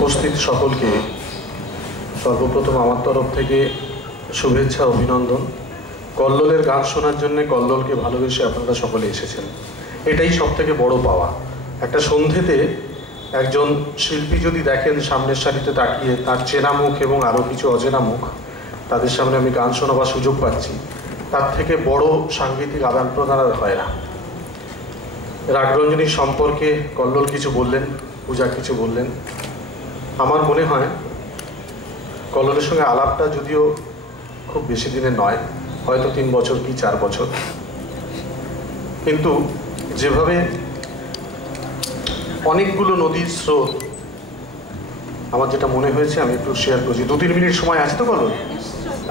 উপস্থিত সকলকে সর্বপ্রথম আমার তরফ থেকে শুভেচ্ছা অভিনন্দন। কল্লোলের গান শোনার জন্য কল্লোলকে ভালোবেসে আপনারা সকলে এসেছেন, এটাই সবথেকে বড় পাওয়া। একটা সন্ধ্যেতে একজন শিল্পী যদি দেখেন সামনের সারিতে তাকিয়ে তার চেনা মুখ এবং আরও কিছু অচেনা মুখ, তাদের সামনে আমি গান শোনাবার সুযোগ পাচ্ছি, তার থেকে বড় সাংগীতিক আদান প্রদান আর হয় না। রাগরঞ্জনী সম্পর্কে কল্লোল কিছু বললেন, পূজা কিছু বললেন। আমার মনে হয় কল্লোলের সঙ্গে আলাপটা যদিও খুব বেশি দিনের নয়, হয়তো 3 বছর কি 4 বছর, কিন্তু যেভাবে অনেকগুলো নদীর স্রোত, আমার যেটা মনে হয়েছে আমি একটু শেয়ার করছি। 2-3 মিনিট সময় আছে তো কল্লোল?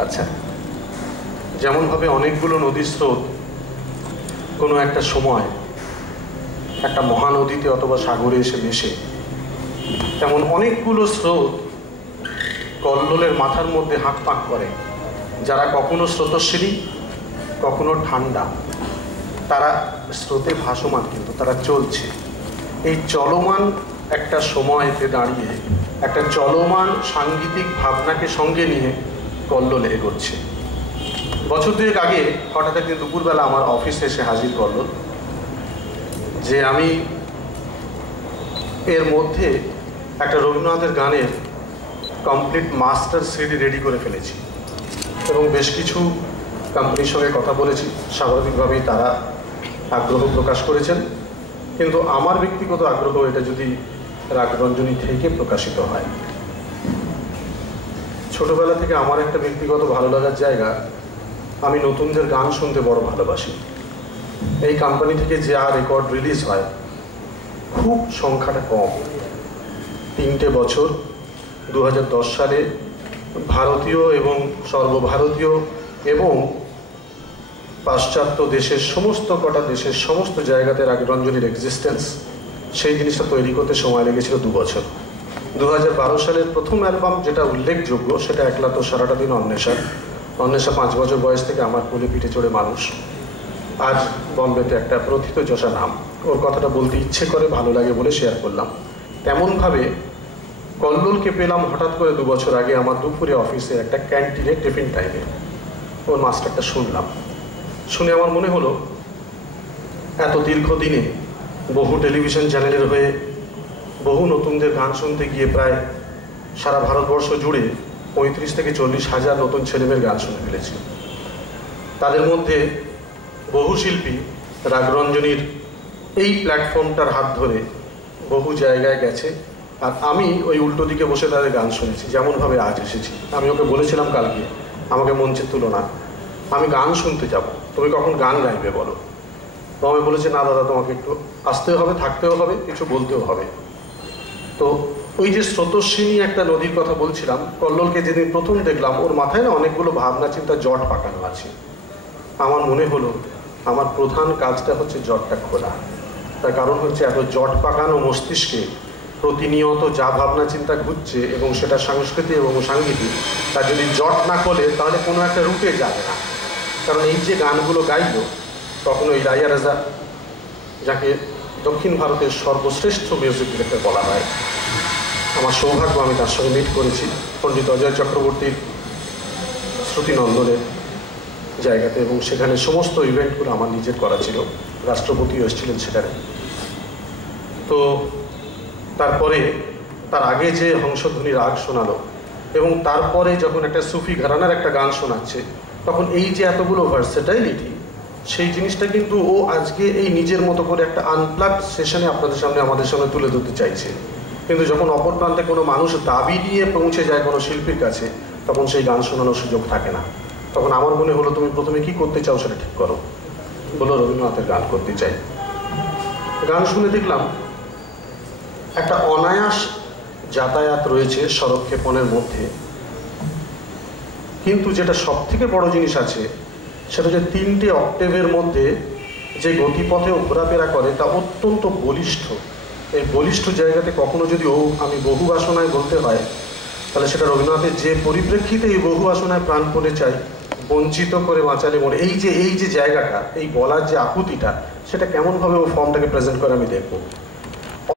আচ্ছা। যেমনভাবে অনেকগুলো নদীর স্রোত কোনো একটা সময় একটা মহানদীতে অথবা সাগরে এসে মেশে, তেমন অনেকগুলো স্রোত কল্লোলের মাথার মধ্যে হাঁক পাক করে, যারা কখনো স্রোতস্বিনী কখনো ঠান্ডা, তারা স্রোতে ভাসমান কিন্তু তারা চলছে। এই চলমান একটা সময়তে দাঁড়িয়ে একটা চলমান সাংগীতিক ভাবনাকে সঙ্গে নিয়ে কল্লোল এগোচ্ছে। বছর 2 আগে হঠাৎ একদিন দুপুরবেলা আমার অফিসে এসে হাজির কল্লোল যে আমি এর মধ্যে একটা রবীন্দ্রনাথের গানের কমপ্লিট মাস্টার সিডি রেডি করে ফেলেছি এবং বেশ কিছু কোম্পানির সঙ্গে কথা বলেছি। স্বাভাবিকভাবেই তারা আগ্রহ প্রকাশ করেছেন, কিন্তু আমার ব্যক্তিগত আগ্রহ এটা যদি রাগরঞ্জনী থেকে প্রকাশিত হয়। ছোটবেলা থেকে আমার একটা ব্যক্তিগত ভালো লাগার জায়গা, আমি নতুনদের গান শুনতে বড় ভালোবাসি। এই কোম্পানি থেকে যা রেকর্ড রিলিজ হয় খুব সংখ্যাটা কম। 3টে বছর 2010 সালে ভারতীয় এবং সর্বভারতীয় এবং পাশ্চাত্য দেশের সমস্ত কটা দেশের সমস্ত জায়গাতে রাগরঞ্জনীর এক্সিস্টেন্স, সেই জিনিসটা তৈরি করতে সময় লেগেছিল 2 বছর। 2012 সালের প্রথম অ্যালবাম যেটা উল্লেখযোগ্য সেটা একলা তো সারাটা দিন অন্বেষা। 5 বছর বয়স থেকে আমার কোলে পিঠে চড়ে মানুষ, আজ বম্বেতে একটা প্রথিতযশা নাম। ওর কথাটা বলতে ইচ্ছে করে, ভালো লাগে বলে শেয়ার করলাম। তেমনভাবে কল্লোলকে পেলাম হঠাৎ করে 2 বছর আগে আমার দুপুরে অফিসে একটা ক্যান্টিনে টিফিন টাইমে। ওর মাস্টারটা শুনলাম, শুনে আমার মনে হলো এত দীর্ঘদিনে বহু টেলিভিশন চ্যানেলের হয়ে বহু নতুনদের গান শুনতে গিয়ে প্রায় সারা ভারতবর্ষ জুড়ে 35 থেকে 40 হাজার নতুন ছেলেমেয়ের গান শুনে ফেলেছি। তাদের মধ্যে বহু শিল্পী রাগরঞ্জনীর এই প্ল্যাটফর্মটার হাত ধরে বহু জায়গায় গেছে, আর আমি ওই উল্টো দিকে বসে তাদের গান শুনেছি। যেমনভাবে আজ এসেছি, আমি ওকে বলেছিলাম কালকে আমাকে মঞ্চের তুলনা, আমি গান শুনতে যাব, তুমি কখন গান গাইবে বলো। তো আমি বলেছি না দাদা, তোমাকে একটু আসতেও হবে, থাকতেও হবে, কিছু বলতেও হবে। তো ওই যে স্রোতস্বিনী একটা নদীর কথা বলছিলাম, কল্লোলকে যেদিন প্রথম দেখলাম ওর মাথায় না অনেকগুলো ভাবনা চিন্তা জট পাকানো আছে। আমার মনে হলো আমার প্রধান কাজটা হচ্ছে জটটা খোলা। তার কারণ হচ্ছে এত জট পাকানো মস্তিষ্কে প্রতিনিয়ত যা ভাবনা চিন্তা ঘুরছে এবং সেটা সংস্কৃতি এবং সাংগীতিক, তার যদি জট না খোলে তাহলে কোনো একটা রুটে যাবে না। কারণ এই যে গানগুলো গাইল, তখন ওই ইলাইয়ারাজা, যাকে দক্ষিণ ভারতের সর্বশ্রেষ্ঠ মিউজিক ডিরেক্টর বলা হয়, আমার সৌভাগ্য আমি তার সঙ্গে মিট করেছি পণ্ডিত অজয় চক্রবর্তীর শ্রুতিনন্দনের জায়গাতে, এবং সেখানে সমস্ত ইভেন্টগুলো আমার নিজের করা ছিল। রাষ্ট্রপতিও এসেছিলেন সেখানে। তো তারপরে তার আগে যে হংসধ্বনি রাগ শোনালো এবং তারপরে যখন একটা সুফি ঘরানার একটা গান শোনাচ্ছে, তখন এই যে এতগুলো ভার্সেটাইলিটি, সেই জিনিসটা কিন্তু ও আজকে এই নিজের মতো করে একটা আনপ্লাগড সেশনে আপনাদের সামনে আমাদের সামনে তুলে ধরতে চাইছে। কিন্তু যখন অপর প্রান্তে কোনো মানুষ দাবি নিয়ে পৌঁছে যায় কোনো শিল্পীর কাছে, তখন সেই গান শোনানোর সুযোগ থাকে না। তখন আমার মনে হলো তুমি প্রথমে কি করতে চাও সেটা ঠিক করো। বলো রবীন্দ্রনাথের গান করতে চাই। গান শুনে দেখলাম একটা অনায়াস যাতায়াত রয়েছে সরক্ষেপণের মধ্যে, কিন্তু যেটা সব থেকে বড় জিনিস আছে সেটা হচ্ছে 3টে অক্টেভের মধ্যে যে গতিপথে ঘোরাফেরা করে তা অত্যন্ত বলিষ্ঠ। এই বলিষ্ঠ জায়গাতে কখনো যদি আমি বহু বাসনায় বলতে হয়, তাহলে সেটা রবীন্দ্রনাথের যে পরিপ্রেক্ষিতে এই বহু বাসনায় প্রাণপণে চাই, বঞ্চিত করে বাঁচালে মনে, এই যে জায়গাটা, এই বলার যে আকুতিটা, সেটা কেমনভাবে ও ফর্মটাকে প্রেজেন্ট করে আমি দেখব।